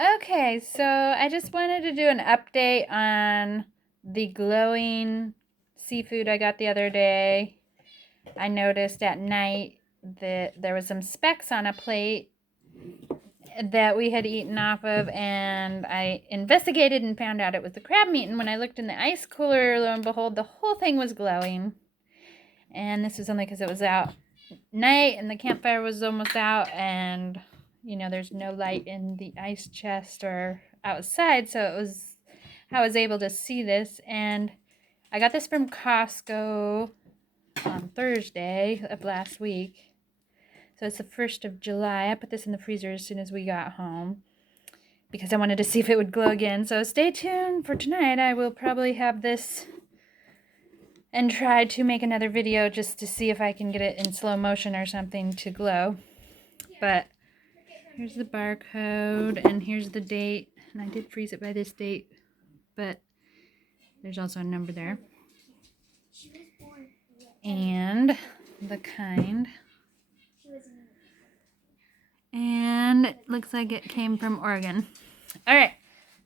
Okay, so I just wanted to do an update on the glowing seafood I got the other day. I noticed at night that there was some specks on a plate that we had eaten off of, and I investigated and found out it was the crab meat. And when I looked in the ice cooler, lo and behold, the whole thing was glowing. And this was only because it was out night and the campfire was almost out, and there's no light in the ice chest or outside, so it was I was able to see this. And I got this from Costco on Thursday of last week. So it's the 1st of July. I put this in the freezer as soon as we got home because I wanted to see if it would glow again. So stay tuned for tonight. I will probably have this and try to make another video just to see if I can get it in slow motion or something to glow. But here's the barcode and here's the date. And I did freeze it by this date, but there's also a number there. And the kind. And it looks like it came from Oregon. Alright,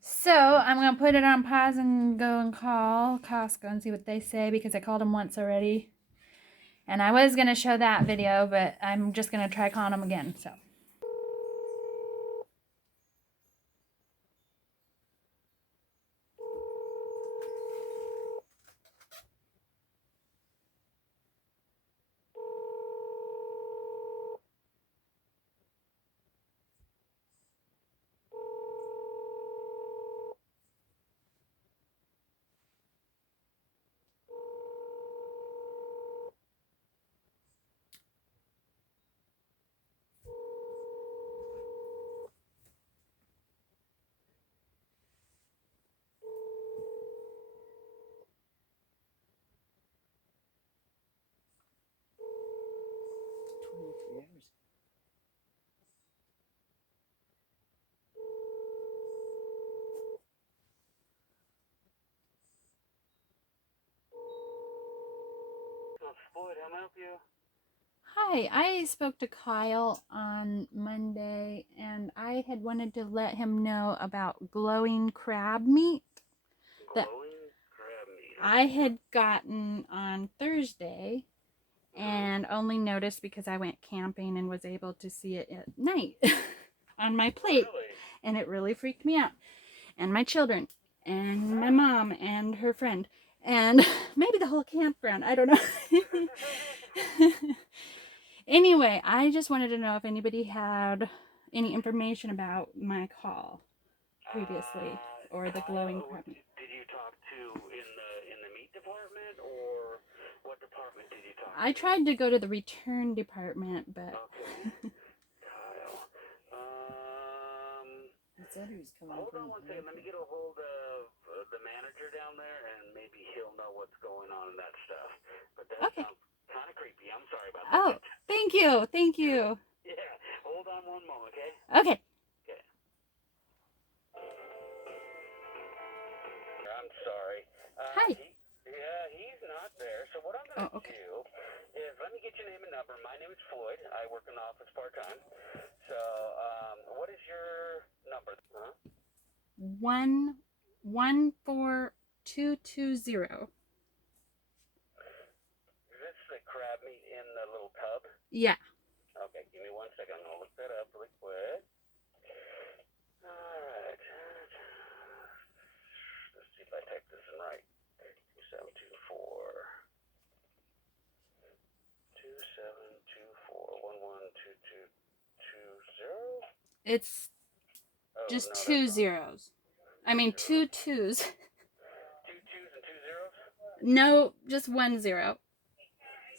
so I'm going to put it on pause and go and call Costco and see what they say, because I called them once already. And I was going to show that video, but I'm just going to try calling them again, so. Floyd, how may I help you? Hi, I spoke to Kyle on Monday, and I had wanted to let him know about glowing crab meat that Glowing crab meat. I had gotten on Thursday and only noticed because I went camping and was able to see it at night on my plate. Really? And it really freaked me out. And my children, and my mom, and her friend, and maybe the whole campground. I don't know. Anyway, I just wanted to know if anybody had any information about my call previously, or the glowing Kyle, crab. did you talk to in the meat department, or what department did you talk I to? tried to go to the return department, but Okay, Kyle. He said he was coming Hold from on one second. Let me get a hold of the manager down there, and maybe he'll know what's going on in that stuff. But that okay. sounds kind of creepy. I'm sorry about Oh, that. thank you. Thank you. Yeah. Hold on one moment, okay? Okay. Okay. I'm sorry. Hi. He's not there. So what I'm Oh, gonna okay. do is let me get your name and number. My name is Floyd. I work in the office part time. So, what is your number? Huh? 114220. Is this the crab meat in the little tub? Yeah. Okay, give me one second. I'm gonna look that up really quick. All right. Let's see if I type this in right. 2724. 2724112220. It's Oh just no, two that's wrong. zeros. I mean, two twos. 2 2s and 2 zeros. No, just 10.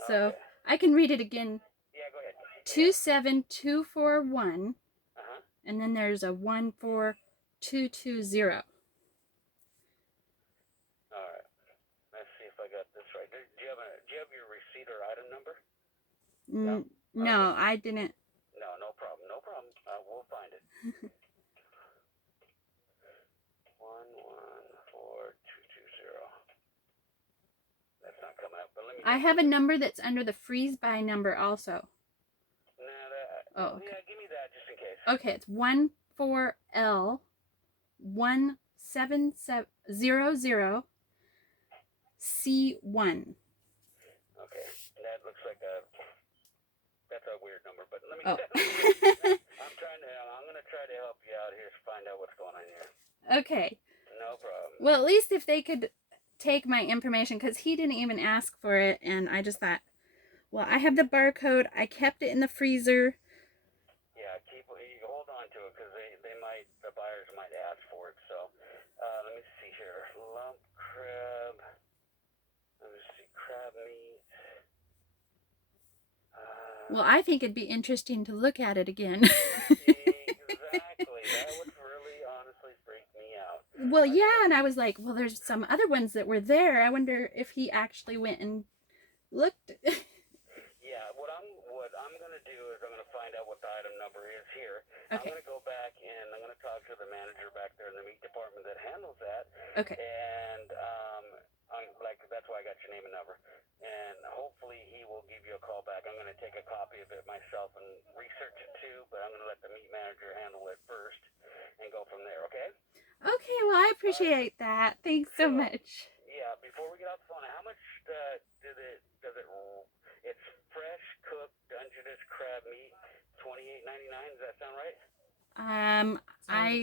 So Okay. I can read it again. Yeah, go ahead. 27241, Uh huh. and then there's a 14220. All right. Let's see if I got this right. Do you have your receipt or item number? No. Okay. No, I didn't. No, no problem. No problem. We'll find it. 114220. That's not coming up. But let me. I have a number that's under the freeze by number also. Nah, that. Oh, Well, okay. yeah, give me that just in case. Okay, it's 1 L 17700 C1. Okay, that looks like that's a weird number, but let me. Oh. I'm gonna try to help you out here to find out what's going on here. Okay. No problem. Well, at least if they could take my information, because he didn't even ask for it, and I just thought, well, I have the barcode. I kept it in the freezer. Yeah, you hold on to it because the buyers might ask for it. So, let me see here. Lump crab. Let me see, crab meat. Well, I think it'd be interesting to look at it again. Exactly. That would really honestly freak me out. Well, yeah, and I was like, well, there's some other ones that were there. I wonder if he actually went and looked. Yeah, what I'm gonna do is I'm gonna find out what the item number is here. Okay. I'm gonna go back and I'm gonna talk to the manager back there in the meat department that handles that. Okay. And that's why I got your name and number. And hopefully he will give you a call back. I'm gonna take a copy of it myself and research it too, but I'm gonna let the meat manager handle it first and go from there. Okay? Okay. Well, I appreciate that. Thanks so much. Yeah. Before we get off the phone, how much does it? It's fresh cooked Dungeness crab meat, $28.99. Does that sound right? Sounds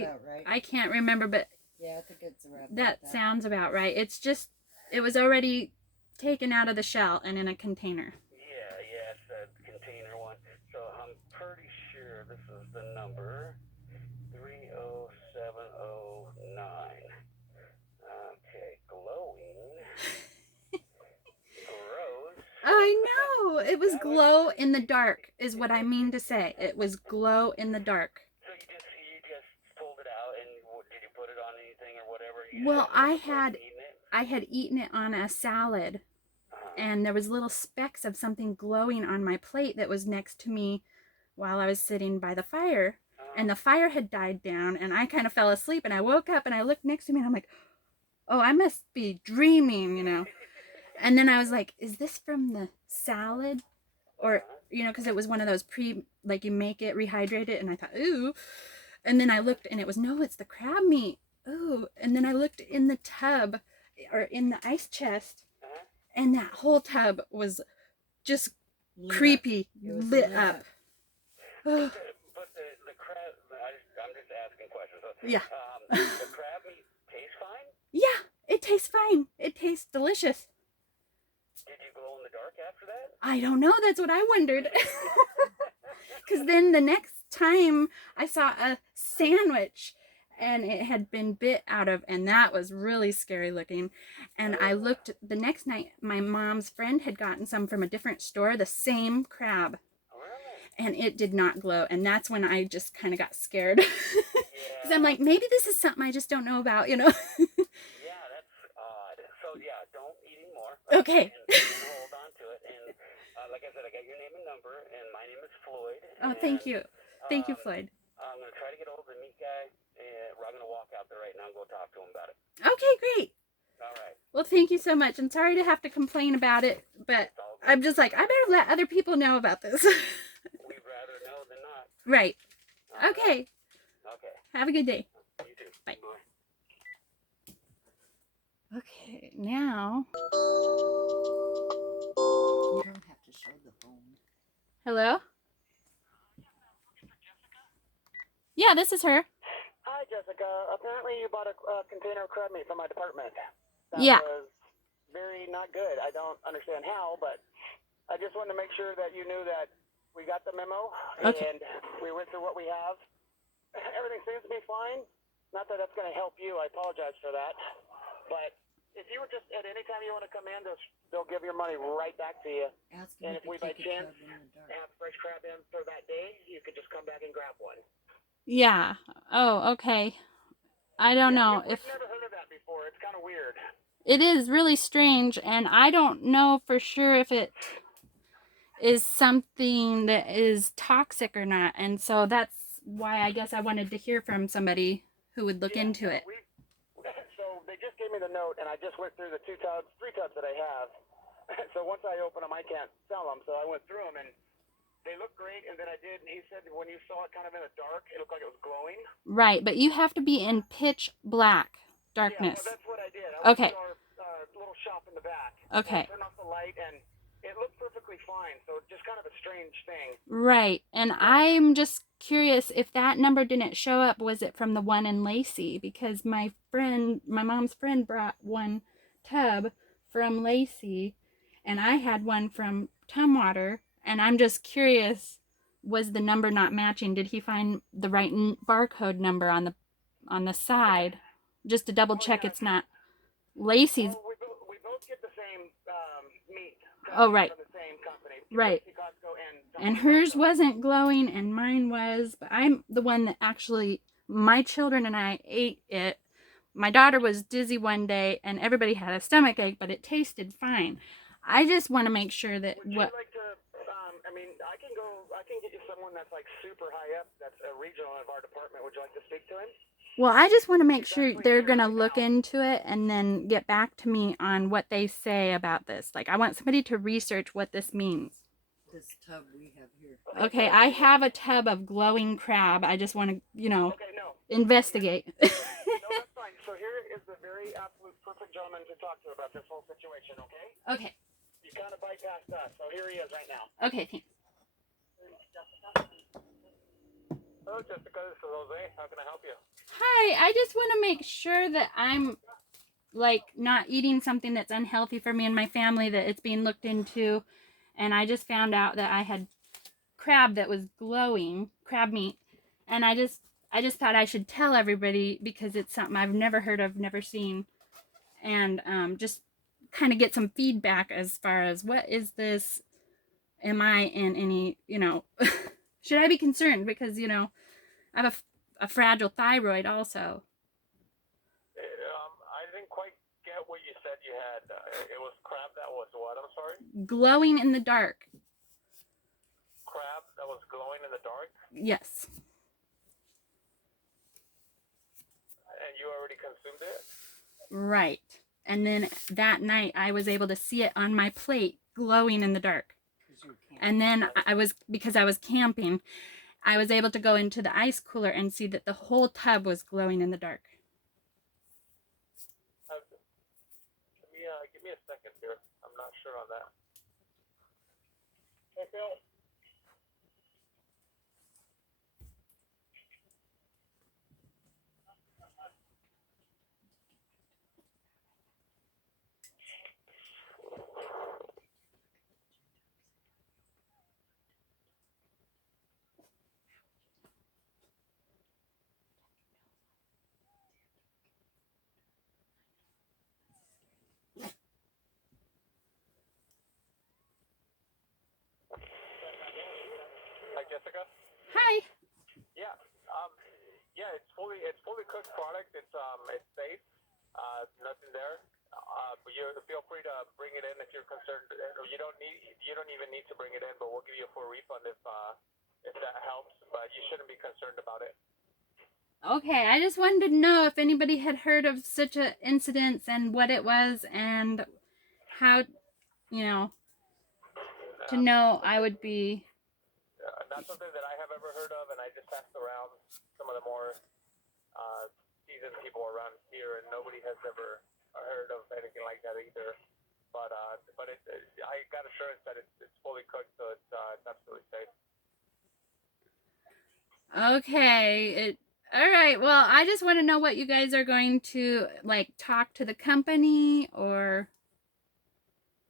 about right. I can't remember, but yeah, I think it's around that sounds about right. It's just, it was already taken out of the shell and in a container. Yeah, it's the container one. So I'm pretty sure this is the number 30709. Okay, glowing. Gross. I know. It was glow in the dark is what I mean to say. It was glow in the dark. So you just pulled it out and did you put it on anything or whatever? Well, I had eaten it on a salad, and there was little specks of something glowing on my plate that was next to me while I was sitting by the fire. And the fire had died down, and I kind of fell asleep, and I woke up and I looked next to me and I'm like, oh, I must be dreaming, you know. And then I was like, is this from the salad? Or, you know, because it was one of those like you make it, rehydrate it, and I thought, ooh. And then I looked and it was, no, it's the crab meat. Ooh. And then I looked in the tub or in the ice chest, and that whole tub was just creepy, lit up. But the crab, I'm just asking questions. Yeah. The crab meat tastes fine? Yeah, it tastes fine. It tastes delicious. Did you glow in the dark after that? I don't know. That's what I wondered. Because then the next time I saw a sandwich and it had been bit out of, and that was really scary looking. And I looked the next night, my mom's friend had gotten some from a different store, the same crab. And it did not glow. And that's when I just kind of got scared. Because I'm like, maybe this is something I just don't know about, you know? Yeah, that's odd. So, yeah, don't eat anymore. Okay. And hold on to it. And like I said, I got your name and number, and my name is Floyd. Oh, thank you. Thank you, Floyd. I'm going to try to get hold of the meat guy, and we're going to walk out there right now and go talk to him about it. Okay, great. All right. Well, thank you so much. I'm sorry to have to complain about it, but I'm just like, I better let other people know about this. We'd rather know than not. Right. Okay. Okay. Have a good day. You too. Bye. Okay, now. You don't have to show the phone. Hello? Yeah, this is her. Hi, Jessica. Apparently you bought a container of crab meat from my department. That was very not good. I don't understand how, but I just wanted to make sure that you knew that we got the memo, and we went through what we have. Everything seems to be fine. Not that that's going to help you. I apologize for that. But if you were just at any time you want to come in, they'll give your money right back to you. Ask And him if we by take a chance crab in the dark. have fresh crab in for that day, you could just come back and grab one. Yeah. Oh, okay. I don't know We've if never heard of that before. It's kind of weird. it is really strange, and I don't know for sure if it is something that is toxic or not. And so that's why I guess I wanted to hear from somebody who would look into it. So they just gave me the note, and I just went through the 3 tubs that I have. So once I open them, I can't sell them. So I went through them, and they look great, and then I did, and he said when you saw it kind of in the dark, it looked like it was glowing. Right, but you have to be in pitch black Yeah, darkness. well, that's what I did. I went Okay. to our little shop in the back. Okay. And I turned off the light, and it looked perfectly fine. So just kind of a strange thing. Right, and I'm just curious if that number didn't show up, was it from the one in Lacey? Because my mom's friend brought one tub from Lacey, and I had one from Tumwater, and I'm just curious, was the number not matching? Did he find the right barcode number on the side, just to double check it's not Lacey's? Well, we both get the same meat. Oh, right. From the same company. Right. Costco And hers wasn't glowing and mine was, but I'm the one that actually, my children and I ate it. My daughter was dizzy one day and everybody had a stomach ache, but it tasted fine. I just want to make sure that Would you like to, I mean, I can get you someone that's like super high up, that's a regional of our department. Would you like to speak to him? Well, I just want to make sure they're going to look into it and then get back to me on what they say about this. Like, I want somebody to research what this means. This tub we have here. Okay, I have a tub of glowing crab. I just want to, Okay, no. investigate. No, that's fine. So here is the very absolute perfect gentleman to talk to about this whole situation, okay? Okay. You kind of bypassed us, so here he is right now. Okay, thanks. Hello, Jessica. This is Jose. How can I help you? Hi, I just want to make sure that I'm like not eating something that's unhealthy for me and my family, that it's being looked into. And I just found out that I had crab that was glowing, crab meat, and I just thought I should tell everybody because it's something I've never heard of, never seen, and just kind of get some feedback as far as what is this? Am I in any, should I be concerned because I have a fragile thyroid also. I didn't quite get what you said you had. It was crab that was what? I'm sorry? Glowing in the dark. Crab that was glowing in the dark? Yes. And you already consumed it? Right. And then that night I was able to see it on my plate glowing in the dark. And then because I was camping, I was able to go into the ice cooler and see that the whole tub was glowing in the dark. Give me a second here. I'm not sure on that. Hey, Phil. Hi, Jessica. Hi. Yeah. Yeah. It's fully cooked product. It's safe. Nothing there. But you feel free to bring it in if you're concerned. You don't even need to bring it in, but we'll give you a full refund if that helps. But you shouldn't be concerned about it. Okay, I just wanted to know if anybody had heard of such an incident and what it was and how, to know I would be. Not something that I have ever heard of, and I just asked around some of the more seasoned people around here, and nobody has ever heard of anything like that either. But I got assurance that it's fully cooked, so it's absolutely safe. Okay. All right. Well, I just want to know what you guys are going to talk to the company or.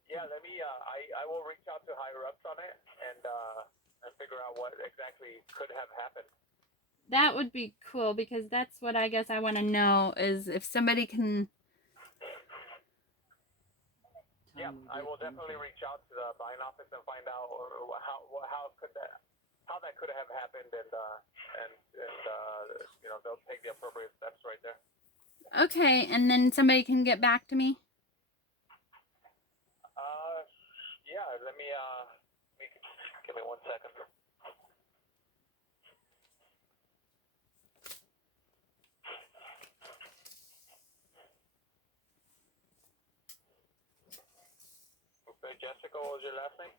Yeah, I will reach out to higher ups on it and figure out what exactly could have happened. That would be cool because that's what I guess I want to know is if somebody can. Yeah, I will definitely reach out to the buying office and find out how that could have happened and they'll take the appropriate steps right there. Okay, and then somebody can get back to me. Yeah, give me 1 second. Okay, Jessica, what was your last name?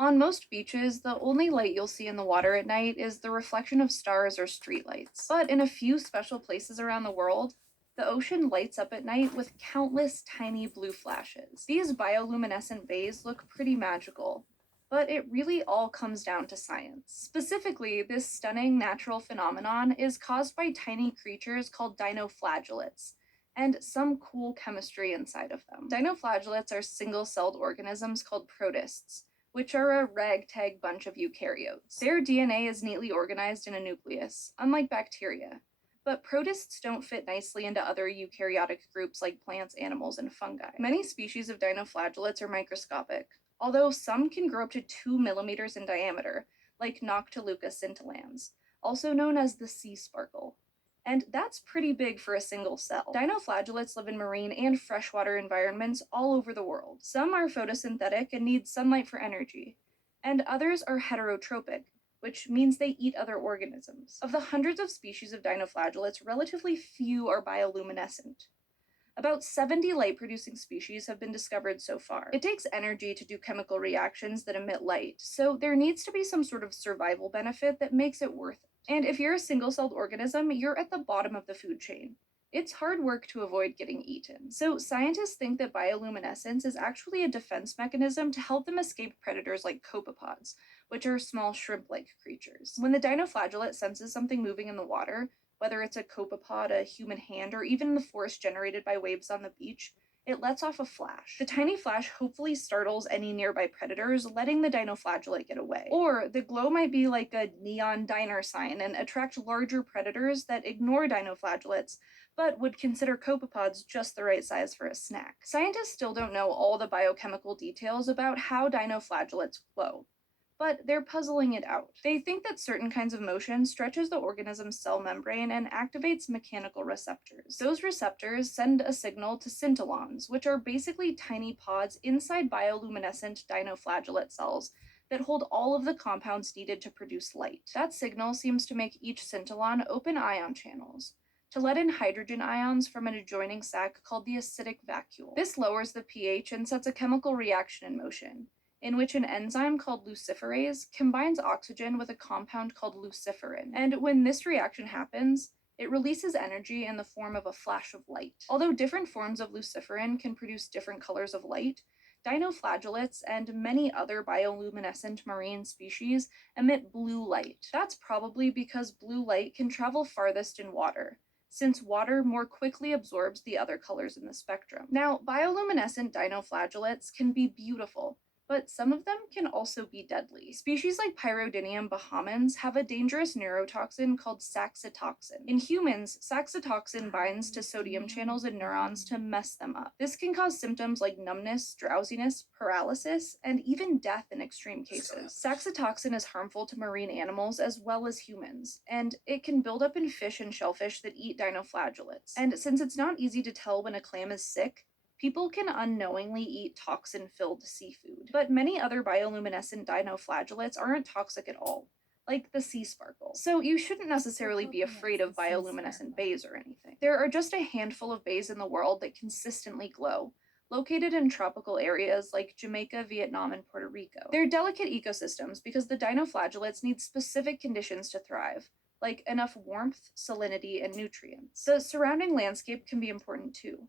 On most beaches, the only light you'll see in the water at night is the reflection of stars or streetlights. But in a few special places around the world, the ocean lights up at night with countless tiny blue flashes. These bioluminescent bays look pretty magical, but it really all comes down to science. Specifically, this stunning natural phenomenon is caused by tiny creatures called dinoflagellates, and some cool chemistry inside of them. Dinoflagellates are single-celled organisms called protists, which are a ragtag bunch of eukaryotes. Their DNA is neatly organized in a nucleus, unlike bacteria. But protists don't fit nicely into other eukaryotic groups like plants, animals, and fungi. Many species of dinoflagellates are microscopic, although some can grow up to 2 millimeters in diameter, like Noctiluca scintillans, also known as the sea sparkle. And that's pretty big for a single cell. Dinoflagellates live in marine and freshwater environments all over the world. Some are photosynthetic and need sunlight for energy, and others are heterotrophic, which means they eat other organisms. Of the hundreds of species of dinoflagellates, relatively few are bioluminescent. About 70 light-producing species have been discovered so far. It takes energy to do chemical reactions that emit light, so there needs to be some sort of survival benefit that makes it worth it. And if you're a single-celled organism, you're at the bottom of the food chain. It's hard work to avoid getting eaten. So scientists think that bioluminescence is actually a defense mechanism to help them escape predators like copepods, which are small shrimp-like creatures. When the dinoflagellate senses something moving in the water, whether it's a copepod, a human hand, or even the force generated by waves on the beach, it lets off a flash. The tiny flash hopefully startles any nearby predators, letting the dinoflagellate get away. Or the glow might be like a neon diner sign and attract larger predators that ignore dinoflagellates, but would consider copepods just the right size for a snack. Scientists still don't know all the biochemical details about how dinoflagellates glow, but they're puzzling it out. They think that certain kinds of motion stretches the organism's cell membrane and activates mechanical receptors. Those receptors send a signal to scintillons, which are basically tiny pods inside bioluminescent dinoflagellate cells that hold all of the compounds needed to produce light. That signal seems to make each scintillon open ion channels to let in hydrogen ions from an adjoining sac called the acidic vacuole. This lowers the pH and sets a chemical reaction in motion, in which an enzyme called luciferase combines oxygen with a compound called luciferin. And when this reaction happens, it releases energy in the form of a flash of light. Although different forms of luciferin can produce different colors of light, dinoflagellates and many other bioluminescent marine species emit blue light. That's probably because blue light can travel farthest in water, since water more quickly absorbs the other colors in the spectrum. Now, bioluminescent dinoflagellates can be beautiful, but some of them can also be deadly. Species like Pyrodinium bahamense have a dangerous neurotoxin called saxitoxin. In humans, saxitoxin binds to sodium channels in neurons to mess them up. This can cause symptoms like numbness, drowsiness, paralysis, and even death in extreme cases. Saxitoxin is harmful to marine animals as well as humans, and it can build up in fish and shellfish that eat dinoflagellates. And since it's not easy to tell when a clam is sick, people can unknowingly eat toxin-filled seafood. But many other bioluminescent dinoflagellates aren't toxic at all, like the sea sparkle. So you shouldn't necessarily be afraid of bioluminescent bays or anything. There are just a handful of bays in the world that consistently glow, located in tropical areas like Jamaica, Vietnam, and Puerto Rico. They're delicate ecosystems because the dinoflagellates need specific conditions to thrive, like enough warmth, salinity, and nutrients. The surrounding landscape can be important too.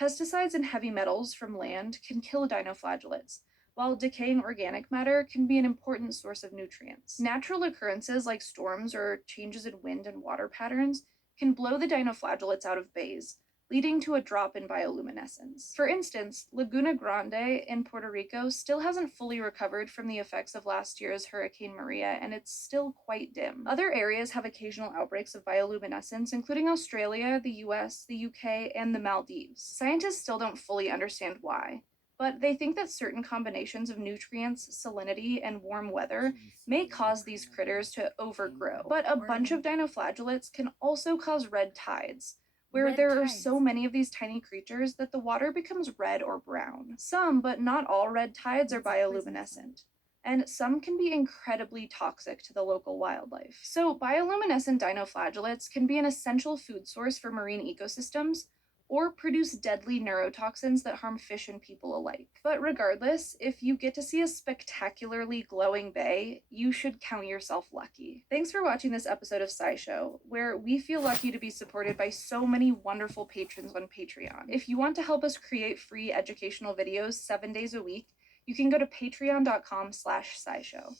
Pesticides and heavy metals from land can kill dinoflagellates, while decaying organic matter can be an important source of nutrients. Natural occurrences like storms or changes in wind and water patterns can blow the dinoflagellates out of bays, leading to a drop in bioluminescence. For instance, Laguna Grande in Puerto Rico still hasn't fully recovered from the effects of last year's Hurricane Maria, and it's still quite dim. Other areas have occasional outbreaks of bioluminescence, including Australia, the US, the UK, and the Maldives. Scientists still don't fully understand why, but they think that certain combinations of nutrients, salinity, and warm weather may cause these critters to overgrow. But a bunch of dinoflagellates can also cause red tides, where there are so many of these tiny creatures that the water becomes red or brown. Some, but not all, red tides are bioluminescent, and some can be incredibly toxic to the local wildlife. So bioluminescent dinoflagellates can be an essential food source for marine ecosystems, or produce deadly neurotoxins that harm fish and people alike. But regardless, if you get to see a spectacularly glowing bay, you should count yourself lucky. Thanks for watching this episode of SciShow, where we feel lucky to be supported by so many wonderful patrons on Patreon. If you want to help us create free educational videos 7 days a week, you can go to patreon.com/scishow.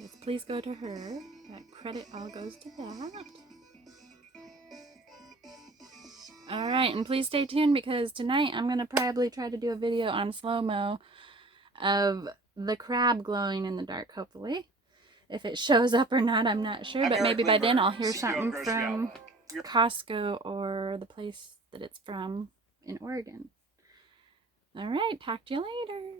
Yes, please go to her. That credit all goes to that. Alright, and please stay tuned because tonight I'm going to probably try to do a video on slow-mo of the crab glowing in the dark, hopefully. If it shows up or not, I'm not sure, but maybe by then I'll hear something from Costco or the place that it's from in Oregon. Alright, talk to you later.